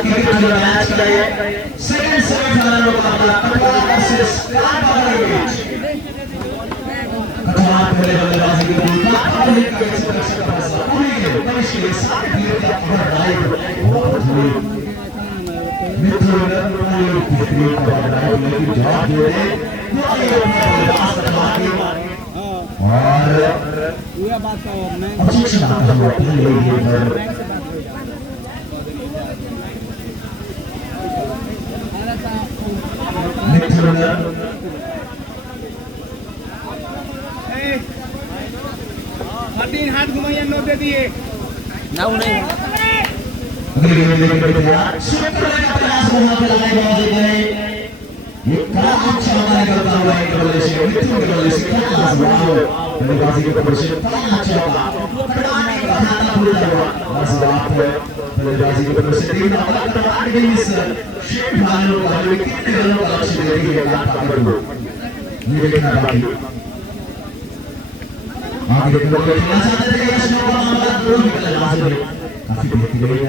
Cricket का match का ये सेकंड सेमीफाइनल मुकाबला कटवा वर्सेस कानपुर के बीच। कटवा पहले बल्लेबाजी के लिए कानपुर के कैसे दर्शक का फैसला पूरी गेम कनिष्ठ के साथ प्लेयर का ओवर ड्राइव बहुत ही मिथुन पूरी बेहतरीन ओवर ड्राइव लेकिन जवाब दे रहे पूरी बल्लेबाज कटवा के और अभिषेक आता हुआ पहले गेम पर तीन हाथ घुमाइए नोट दे दिए ना नहीं अगली गेम लेकर बैठे यार शुक्र का प्रयास वहां पे लगाए बाजी गए ये क्या अच्छा हमारे करता हुआ एक बल्ले से मिथुन के बल्ले से क्या वाओ बल्लेबाजी के प्रदर्शन क्या अच्छा हुआ खिलाड़ी का खाना पूरा हुआ बस बात है बल्लेबाजी के प्रदर्शन टीम का कटवा के इस शेप भाइयों का जो कितने रनों का लक्ष्य दे रही है कानपुर को ये देखना बाकी आगे देखो खेलना चाहते थे यशनो का मामला दो बल्लेबाज ने काफी बेहतरीन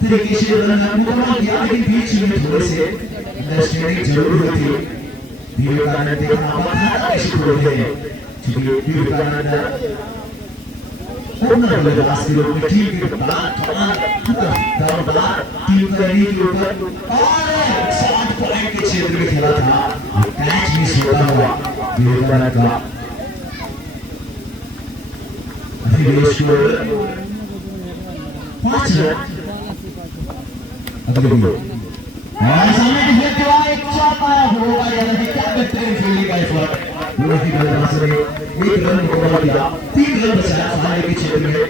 तरीके से मुकम्मल किया लेकिन बीच में थोड़े से अंडरस्टैंडिंग जरूर थी विवेकानंद देखना बहुत कैसे बोलते हैं क्योंकि विवेकानंद उन बल्लेबाज के रूप में टीम के बाद दरबार टीम का लीड के ऊपर और 60 पॉइंट के क्षेत्र में खेला था मैच मिस होता हुआ विवेकानंद का अभिलेख 5 रन अगले गेम और सामने देखते हुआ एक शॉट आया होगा यानी क्या बेहतरीन फील्डिंग का एफर्ट पूरी बल्लेबाज ने एक रन मुकम्मल किया 3 रन बचाया हमारे के क्षेत्र में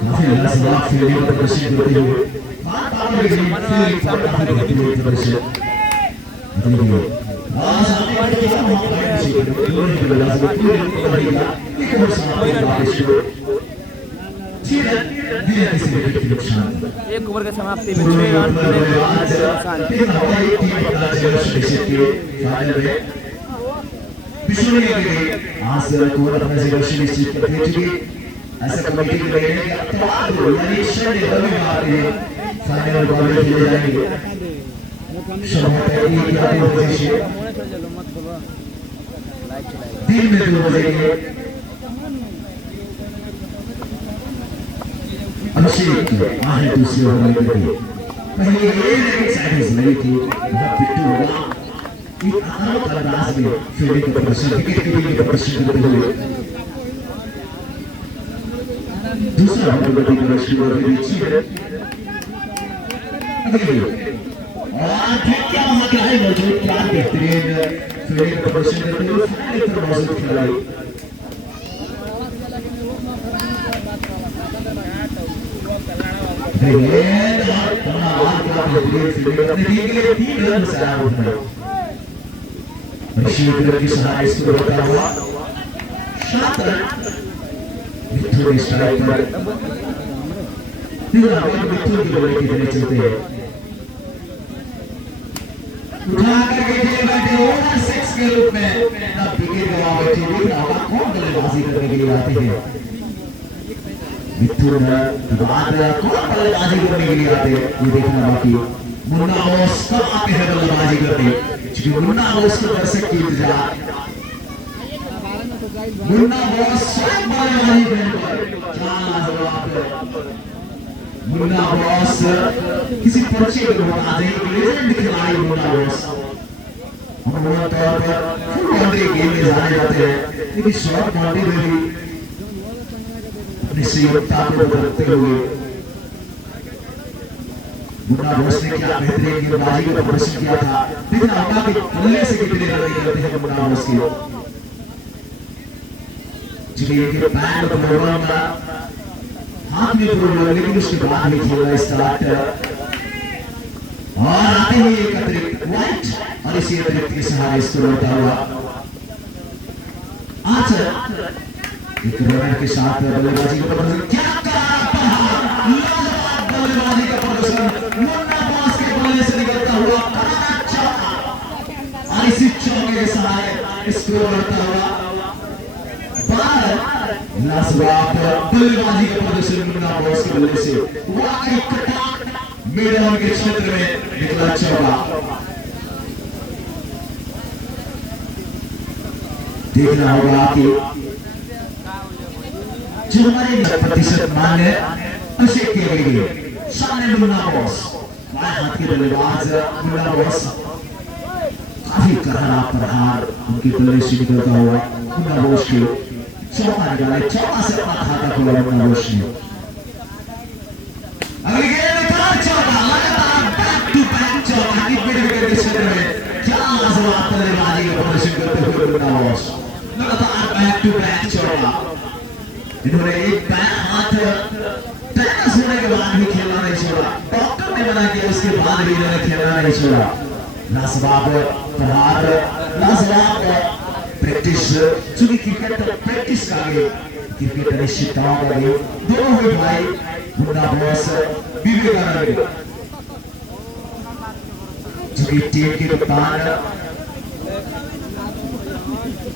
काफी लाजवाब फील्डिंग प्रदर्शन करते हुए बार-बार फील्डिंग पर काफी बेहतरीन प्रदर्शन अगले गेम और सामने वाले के साथ हम पॉइंट क्षेत्र में दोनों बल्लेबाज ने पूरे मुकम्मल किया एक और समाप्ति बारिश को एक ओवर के समाप्ति में 6 रन आज कोर अपना जगह निश्चित कर चुकी ऐसा कमेटी की गई है कि अतवार को यानी शनिवार रविवार को फाइनल बॉल खेले जाएंगे शुरुआत की आधी पोजीशन दिन में 2 बजे अभिषेक आए दूसरे ओवर में गए पहले एक साइड से लगी थी बहुत पिट्टू होगा एक आरोप बल्लेबाज ने फील्डिंग का प्रदर्शन विकेट कीपिंग का प्रदर्शन करते हुए दूसरा ओवर में प्रदर्शन करते हुए अगली और क्या वहां क्या है मौजूद क्या बेहतरीन फील्डिंग का प्रदर्शन करते हुए फाइनल पर मौजूद खिलाड़ी की सहाय इसको रोकता हुआ मिथुन स्ट्राइक पर मिथुन की बॉलिंग कितने चलते हैं उठा करके खेले बैठे ओवर 6 के रूप में विकेट गवा बैठे कौन बल्लेबाजी करने के लिए आते हैं मिथुन बाद कौन बल्लेबाजी करने के लिए आते हैं ये देखना बाकी मुन्ना बॉस कब आते हैं बल्लेबाजी करने क्योंकि मुन्ना बॉस को दर्शक की इंतजार मुन्ना बॉस स्वयं बल्लेबाजी करने पर क्या लाजवाब मुन्ना बॉस किसी पर्चे को बता दें लेजेंड खिलाड़ी मुन्ना बॉस अमूमन तौर पर फुल बाउंड्री गेम में जाने जाते हैं लेकिन शॉर्ट बाउंड्री में भी निश्चितता को बदलते हुए मुन्ना बॉस ने क्या बेहतरीन गेंदबाजी का प्रदर्शन किया था लेकिन आका के बल्ले से कितने रन निकलते हैं मुन्ना बॉस के चलिए के पैर में प्रोग्राम का हाथ में प्रोग्राम लेकिन उसके बाद में खेला स्टार्ट और आते ही एक अतिरिक्त वाइट और इसी अतिरिक्त के सहारे इसको रोकता हुआ आज एक रनर के साथ बल्लेबाजी का प्रदर्शन क्या बल्लेबाजी का प्रदर्शन मुन्ना बॉस के बल्ले से निकलता हुआ और इसी चौके के सहारे इसको रोकता हुआ लाजवाब बल्लेबाजी का प्रदर्शन मुन्ना बॉस के बल्ले से वाकई मिड ऑन के क्षेत्र में निकला चौका। देखना होगा कि जो हमारे प्रतिशत मान्य उसे किया गया। सामने मुन्ना बॉस, बाएं हाथ के बल्लेबाज मुन्ना बॉस, काफी करारा प्रहार उनकी बल्ले से निकलता हुआ मुन्ना बॉस के चौका निकाले। चौका से अपना खाता खोला मुन्ना बॉस ने। अगली गेंद में चौका, लगातार बैक टू बैक चौका की मिड विकेट के क्षेत्र में क्या लाजवाब बल्लेबाजी का प्रदर्शन करते हुए मुन्ना बॉस। लगातार बैक टू बैक चौका। इन्होंने एक बैक हाथ टेनिस होने के बाद भी खेलना नहीं छोड़ा। डॉक्टर ने मना किया, उसके बाद भी इन्होंने खेलना नहीं छोड़ा। लाजवाब प्रहार, लाजवाब प्रैक्टिस। चूंकि क्रिकेट प्रैक्टिस का गेम, क्रिकेट अनिश्चितताओं का गेम। दोनों ही भाई मुन्ना बॉस, विवेकानंद, चूंकि टीम के कप्तान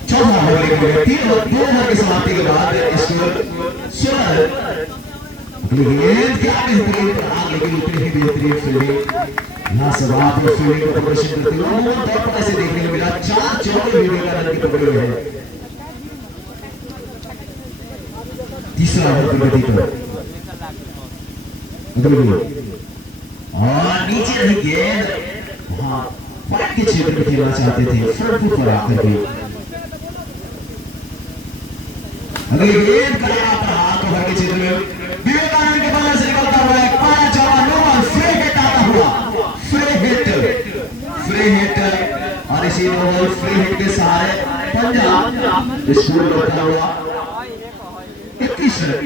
चौथा ओवर के लिए 3 और 2 ओवर की समाप्ति के बाद स्कोर 16। गेंद क्या बेहतरीन प्रहार, लेकिन उतनी ही बेहतरीन फील्डिंग, लाजवाब फील्डिंग का प्रदर्शन करते हुए अमूमन तौर पर ऐसे देखने को मिला। 4 चौके विवेकानंद की पकड़े हुए हैं। तीसरा ओवर प्रगति पर और नीचे रही गेंद, वहां वाइड के क्षेत्र में खेलना चाहते थे, फ्रंट फुट पर आकर के अगली गेंद करारा प्रहार तो हर के क्षेत्र में विवेकानंद के बल्ले से निकलता हुआ एक बड़ा चौका। नो बॉल, फ्री हिट आता हुआ, फ्री हिट और इसी नो बॉल फ्री हिट के सहारे पंजाब स्कोर करता हुआ 21 रन।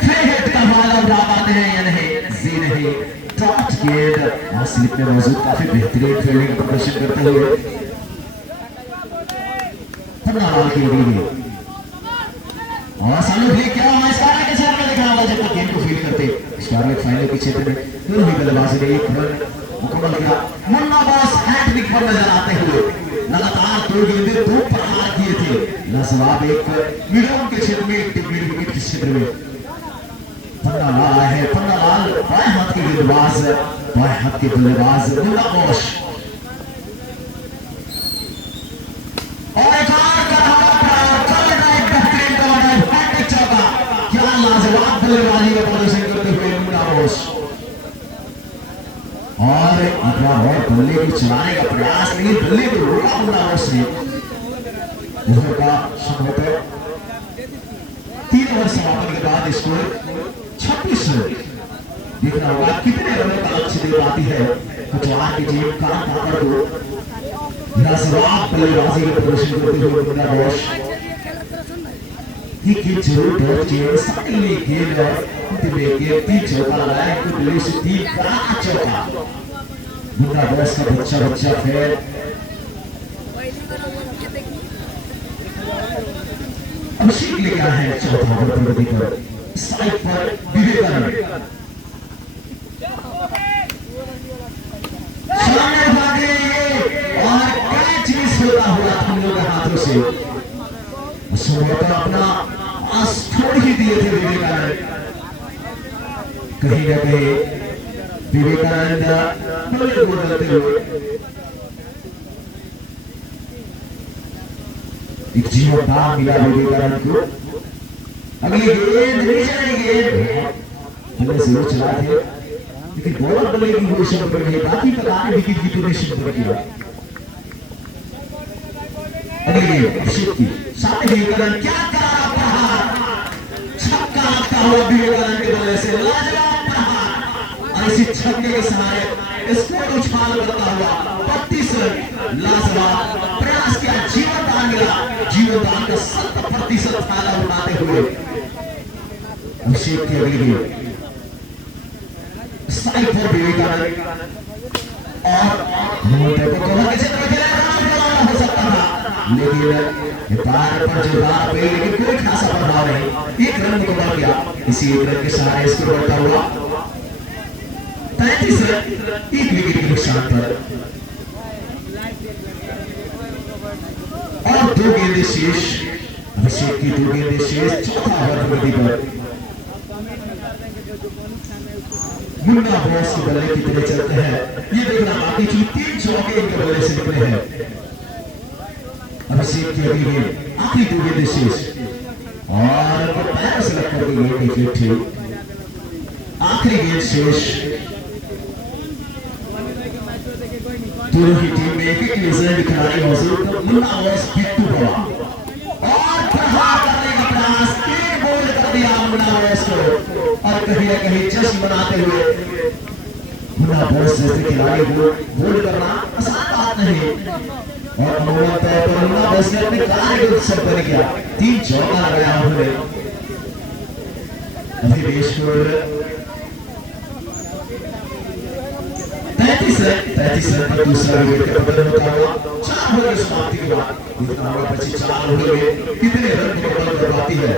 फ्री हिट का फायदा उठा पाते हैं या नहीं, जी नहीं। टॉच गेंद और स्लिप में मौजूद काफी बेहतरीन फील्डिंग का प्रदर्शन करते हुए पन्नालाल की उड़ी और सालों भी क्या स्टार के क्षेत्र में देखा होगा जब तक गेंद को फील करते। स्टार फाइनल के क्षेत्र में दोनों ही बल्लेबाजों ने 1 रन मुकम्मल किया। मुन्ना बॉस हैट्रिक पर नजर आते हुए लगातार 2 गेंदें 2 प्रहार किए थे। लाजवाब एक मिड ऑन के क्षेत्र में, मिड विकेट के क्षेत्र में पन्नालाल है। पन्नालाल बाएं हाथ के गेंदबाज, बाएं हाथ के बल्लेबाज मुन्ना बॉस। और एक और बेहतरीन चौका, क्या लाजवाब बल्लेबाजी का प्रदर्शन करते हुए मुन्ना बॉस। और अपना और बल्ले को चलाने का प्रयास, लेकिन बल्ले को रोका मुन्ना बॉस ने। ओवर का संभवतः 3 ओवर समापन के बाद स्कोर 26 रन। देखना होगा कितने रनों का लक्ष्य दे पाती है कुचवार की टीम। कान पाकर को लाजवाब बल्लेबाजी का प्रदर्शन करते हुए मुन्ना बॉस। ये गेंद जरूर डॉट गेंद, साइड में गेंद और अंतिम गेंद 3 चौका लगाया। इनको बल्ले से 3 बड़ा चौका। मुन्ना बॉस का बच्चा फेर अभिषेक लेके आए हैं चौथा ओवर प्रगति पर। साइड पर विवेकानंद सामने भागे और कैच मिस होता हुआ हम लोग के हाथों से। संभवतः अपना आस छोड़ ही दिए थे विवेकानंद। कहीं न कहीं विवेकानंद बल्ले को बदलते हुए एक जीवन दान मिला विवेकानंद को। अगली गेंद नीचे गेंद बल्ले से चला थे, लेकिन बॉलर बल्ले की पोजीशन पर नहीं, बाकी पकाने विकेट की पोजीशन पर किया। अगली गेंद अभिषेक की, सामने विवेकानंद, क्या करारा प्रहार, छक्का लगता हुआ विवेकानंद के बल्ले से, लाजवाब प्रहार और इसी छक्के के सहारे स्कोर उछाल करता हुआ 32 रन। लाजवाब प्रयास किया, जीवन दान मिला, जीवन दान का 100% फायदा उठाते हुए अभिषेक की अगली गेंद साइड पर विवेकानंद और हो सकता था, लेकिन बार पर जोरदार पे, लेकिन कोई खासा प्रभाव नहीं। 1 रन मुकम्मल किया। इसी 1 रन के सहारे स्कोर बढ़ता हुआ 35 रन, 1 विकेट के नुकसान पर और 2 गेंदें शेष। अभिषेक की 2 गेंदें शेष, चौथा ओवर प्रगति पर मुन्ना बॉस के बल्ले की तरह चलते हैं। ये देखना बाकी 3 चौके इनके बल्ले से निकले हैं। अभिषेक की अगली गेंद, आखिरी 2 गेंदें शेष और पैर से लगकर गेंद हिट थी। आखिरी गेंद शेष। दोनों ही टीम में एक न्यूजीलैंड खिलाड़ी मौजूद। मुन्ना बॉस बिट्टू बड़ा और प्रहार करने का प्रयास, 3 बोल्ड कर दिया मुन्ना बॉस को और कहीं न कहीं जश्न मनाते हुए। मुन्ना बॉस जैसे खिलाड़ी को बोल्ड करना आसान बात नहीं और अमूमन तौर पर मुन्ना बॉस ने अपने कार्य को उत्सव कर किया। 3 चौका लगाया उन्होंने। अभिदेश को 35 रन पर दूसरा विकेट का पतन होता हुआ 4 ओवर की समाप्ति के बाद इतना होगा 4 ओवर में कितने रन को बदल कर पाती है।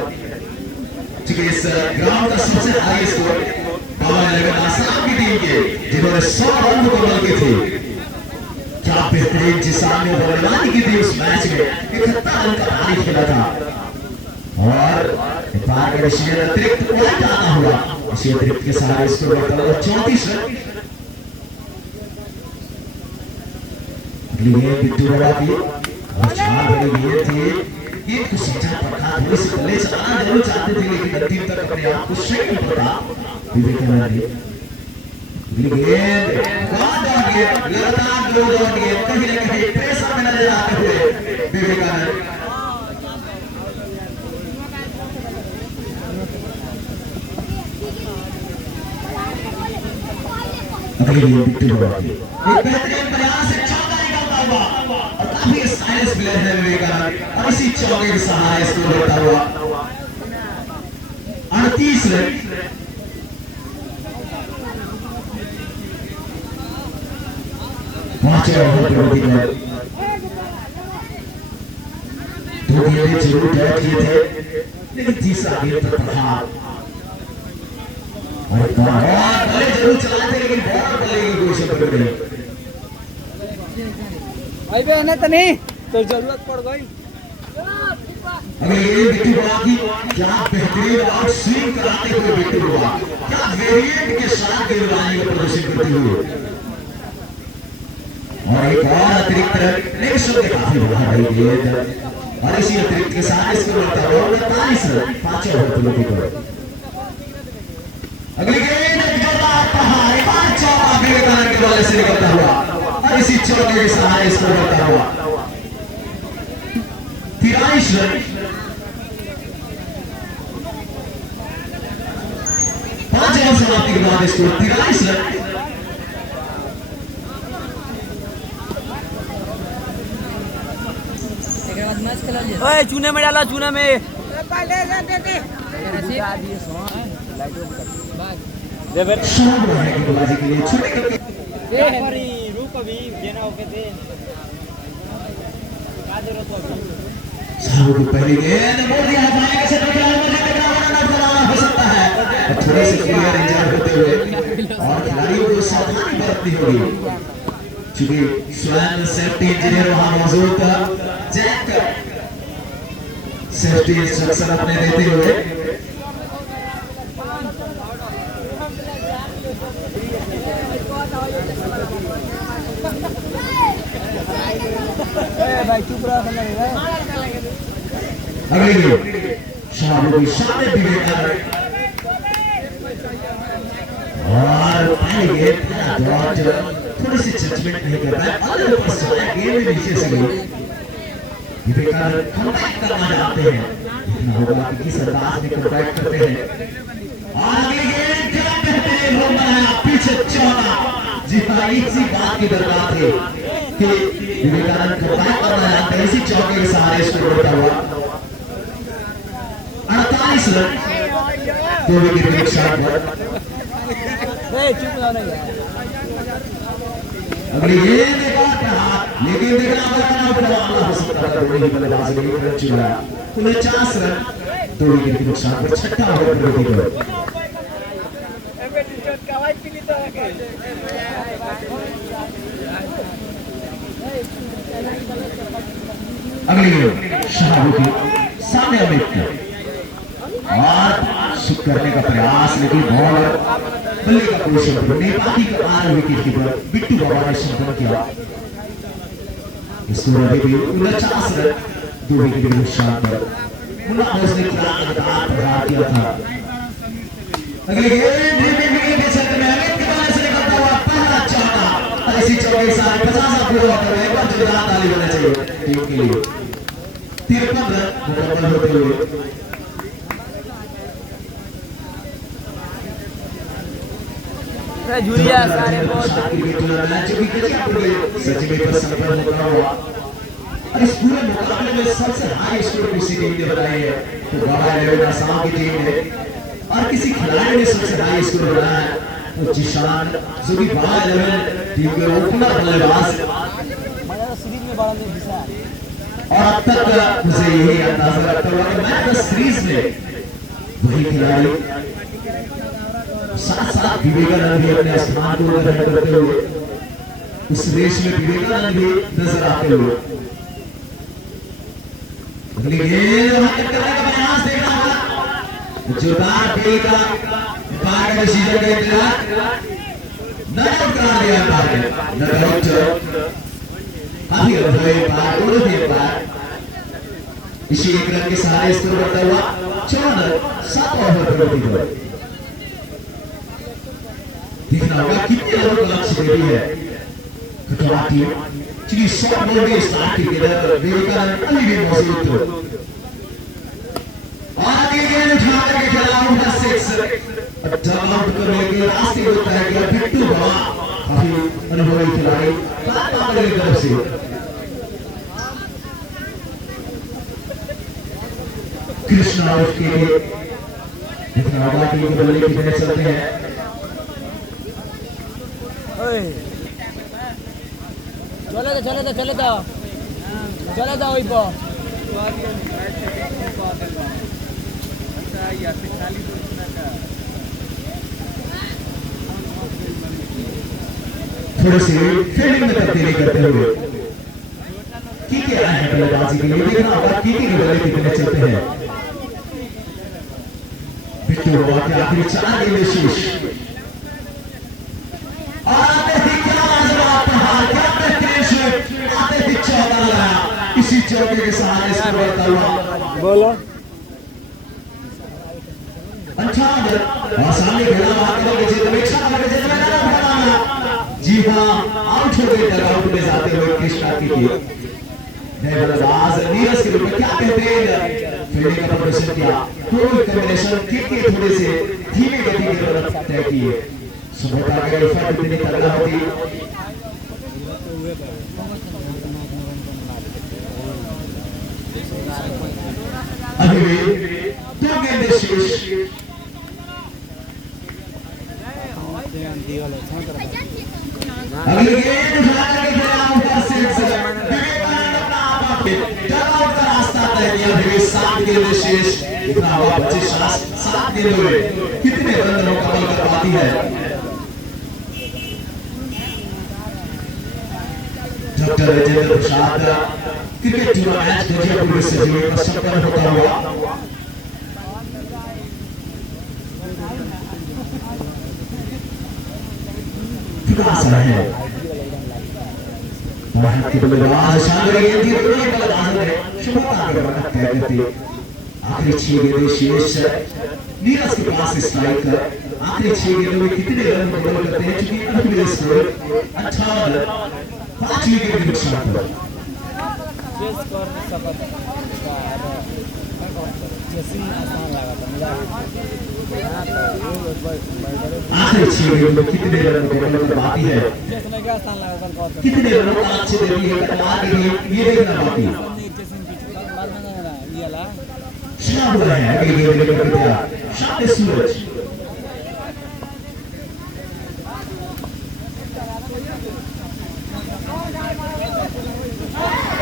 चूंकि इस ग्राउंड का सबसे हाई स्कोर पावर 11 आसाम की टीम के जिन्होंने 100 रन को बदल के थे। क्या बेहतरीन जिसाम ने बल्लेबाजी की थी उस मैच में। 71 रन का पारी खेला था और एक बार के विषय अतिरिक्त पॉइंट आना हुआ। इसी अतिरिक्त के सहारे स्कोर बढ़ता हुआ 34 रन। बिट्टू बड़ा की और छाल भरी गेंद थी। गेंद को सीधा पड़ता, थोड़ी सी बल्ले चलाना जरूर चाहते थे लेकिन अंतिम तक अपने आप को शेक नहीं पड़ता विवेकानंद। गेंद लगातार 2 डॉट गेंद कहीं न कहीं प्रेशर में नजर आते हुए विवेकानंद। अगली गेंद बिट्टू बड़ा की एक बेहतरीन प्रयास है, चौका निकलता हुआ और काफी स्टाइलिश प्लेयर है विवेकानंद और इसी चौके के सहारे स्कोर बढ़ता हुआ 38 रन। पांचवें ओवर प्रगति पर 2 गेंदें जरूर डॉट किए थे लेकिन तीसरा गेंद पर प्रहार और बल्ले जरूर चलाते लेकिन बॉल बल्ले की कोशिश कर रही। भाई बहन तो नहीं तो जरूरत पड़ गई। अगर ये बिट्टू बड़ा की क्या बेहतरीन आउट स्विंग कराते हुए बिट्टू बड़ा क्या वेरिएंट के साथ गेंदबाजी का प्रदर्शन करते हुए और एक और अतिरिक्त रन नेक्स्ट ओवर काफी बड़ा भाई गेंद और इसी अतिरिक्त के साथ इसको बढ़ता हुआ 39 रन 5 ओवर प्रगति पर। अगली गेंद जोरदार प्रहार, एक बार चौका विवेकानंद के बल्ले से निकलता हुआ और इसी चौके के सहारे इसको बढ़ता हुआ 43 रन। 5 ओवर समाप्ति के बाद इसको 43 रन। ओए चूने में डाला, चूने में शाम है कि बाजी के लिए छोटे करके ये हमारी रूप अभी देना होके थे का जरूरत होगी। शाम को पहली गेंद बोल दिया है भाई कैसे निकला है मुझे बना हो सकता है और थोड़े से क्लियर इंजर होते हुए और खिलाड़ियों को सावधानी बरतनी होगी क्योंकि स्वयं सेफ्टी इंजीनियर वहां मौजूद था। जैक सेफ्टी इंस्ट्रक्शन अपने देते हुए भाई चुप रहा अगली गेंद शाम को सामने विवेकानंद और पहली गेंद डॉट थोड़ी सी जजमेंट नहीं कर रहा है और ऊपर से गेंद में नीचे से गई। विवेकानंद कमबैक करना चाहते हैं इतना होगा कि किस अंदाज में कमबैक करते हैं और अगली गेंद क्या बेहतरीन रोल बनाया पीछे चौका। जी हाँ इसी बात की दरकार थी कि विवेकानंद कमबैक करना चाहते हैं इसी चौके के सहारे इसको बढ़ता हुआ 48 रन 2 विकेट के नुकसान पर। अगली गेंद एक और प्रहार लेकिन देखना पड़ेगा हो सकता है दोनों ही बल्लेबाज ने एक रन चुराया 49 रन 2 विकेट के नुकसान पर। छठा ओवर प्रगति पर अगली गेंद शाहरुख की सामने अमित और शुक करने का प्रयास, लेकिन बॉल बल्ले का पोषण नेपाली के आर विकेट कीपर बिट्टू बाबा ने संपन्न किया। स्कोर अभी भी 49 रन, 2 विकेट के नुकसान पर मुन्नाबाज ने लगातार प्रहार किया था। अगले गेंद के क्षेत्र में अमित के बल्ले से निकलता हुआ पहला चौका, इसी चौके के साथ 50 पूरा होता है। एक बार जोरदार ताली होना चाहिए टीम के लिए। 53 रन मुकम्मल होते हुए झूरिया सारे बहुत सचिन पर संपन्न होता हुआ और इस पूरे मुकाबले में सबसे हाई स्कोर किसी टीम ने बनाई है तो बड़ा लेवल आसाम की टीम ने, और किसी खिलाड़ी ने सबसे हाई स्कोर बनाया है तो जिशान, जो कि बड़ा लेवल टीम के ओपनर बल्लेबाज, और अब तक मुझे यही अंदाजा लगता हुआ कि मैच द सीरीज में वही खिलाड़ी साथ साथ विवेकानंद भी अपने स्थान को ग्रहण करते हुए उस रेस में विवेकानंद भी नजर आते हुए। अगली गेंद करने का प्रयास देख रहा था जोरदार खेल का बार का सीजन का इंतजार नॉट आउट करा दिया बार ने नॉट आउट काफी अधूरे बार दोनों थे बार इसी एक रन के सहारे स्कोर करता हुआ 14 रन 7 ओवर पर होती देखना होगा कितने रनों का लक्ष्य देती है कटवा टीम, क्योंकि शॉट बॉल में स्टार्ट की इधर विवेकानंद अभी भी मौजूद थे और आगे गेंद उठा करके खेला उनका 6 डग आउट करने के रास्ते को तय किया बिट्टू बाबा, काफी अनुभवी खिलाड़ी पापा की तरफ से। कृष्णा आउट के लिए देखना होगा टीम के बल्ले कितने चलते हैं। चले था वही पर थोड़ी सी फील्डिंग में तब्दीली करते हुए कीके आए हैं बल्लेबाजी के लिए। देखना होगा कीके के बल्ले कितने चलते हैं। बिट्टू बाबा के आखिरी 4 गेंदें शेष इसी चौके के सहारे स्कोर करता हुआ बोलो 58 और सामने खेला मारने के क्षेत्र में छक्का लगे क्षेत्र में रन, जी हां आउट हो गए डग आउट में जाते हुए कृष्णा की टीम ने बल्लेबाज नीरज के रूप में क्या बेहतरीन फील्डिंग का प्रदर्शन किया। कोई कॉम्बिनेशन के थोड़े से धीमे गति की तरफ तय किए। सुबोधा का इफेक्ट इतनी तगड़ा होती अभी भी 2 गेंदें शेष। अगली गेंद उठा करके खेला उनका 6 विवेकानंद अपना आप डग आउट का रास्ता तय किया। अभी 7 गेंदें शेष, इतना हुआ 7 गेंदों में कितने रन मुकम्मल कर पाती है। Doctor Rajendra Prasad cricket tournament Ghaziapur से जुड़े का संपन्न होता हुआ विकास रहे भारत के बल्लेबाज शानदार गेंद थी दोनों बल्लेबाजों ने शुभता के बरकत तय करती। आखिरी 6 गेंदें शेष, नीरज के पास स्ट्राइक आखिरी 6 गेंदों में कितने रन मुकम्मल करते हैं क्योंकि अभी स्कोर 58 रन 5 विकेट के नुकसान पर। आखिरी 6 गेंदों में कितने रन मुकम्मल कर पाती है, कितने रनों का लक्ष्य देती है कटवा के लिए ये देखना बाकी शाम हुआ है। अगली गेंद लेकर के तैयार शाम सूरज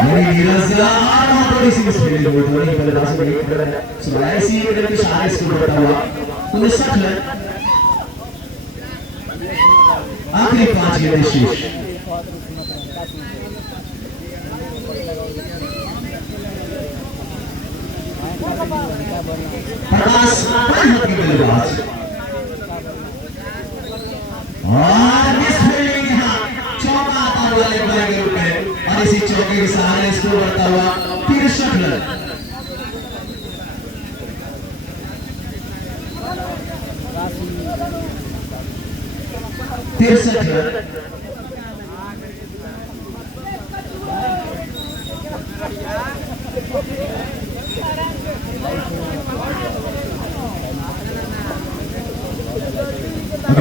नीरज थोड़ी सी स्पीड में थोड़ी बल्लेबाजी में एक रन सुनाया इसी रन के सहारे स्कोर करता हुआ 59 रन। आखिरी 5 गेंदें शेष। प्रकाश बाई हाथ की बल्लेबाज और मिस फील्डिंग यहाँ चौका आता हुआ लेग बाय के रूप में और इसी चौके के सहारे स्कोर बढ़ता हुआ 63 रन।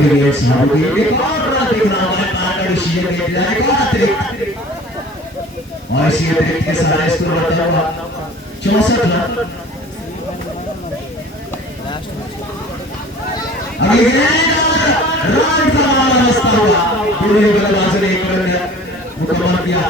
ये साहब एक और रन दिख रहा है पार्टनर डिसीजन के जाएगा अतिरिक्त और इसी अतिरिक्त के सारे स्कोर बढ़ता हुआ 64 रन। अभी रन का मामला बसता हुआ पूरे बल्लेबाज ने एक रन मुकम्मल किया।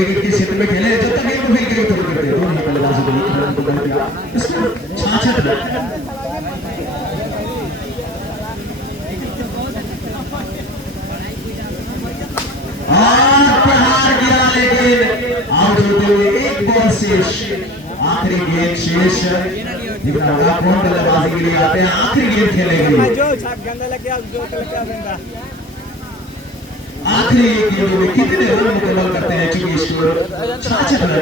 के क्षेत्र में खेले जब तक गेम फिर के थोड़ी करते हैं दोनों बल्लेबाजों को रन को बना दिया इसको 66 रन। प्रहार किया लेकिन आउट होते हुए एक बॉल शेष। आखिरी गेंद शेष दिखाएगा कौन बल्लेबाजी के लिए आते हैं आखिरी गेंद खेलेंगे। आखिरी गेंद में कितने रन मुकम्मल करते हैं चूंकि स्कोर 66 रन।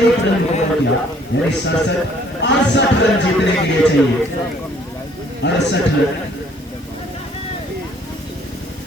एक रन किया यानी 67 68 रन जीतने के लिए चाहिए 68 रन।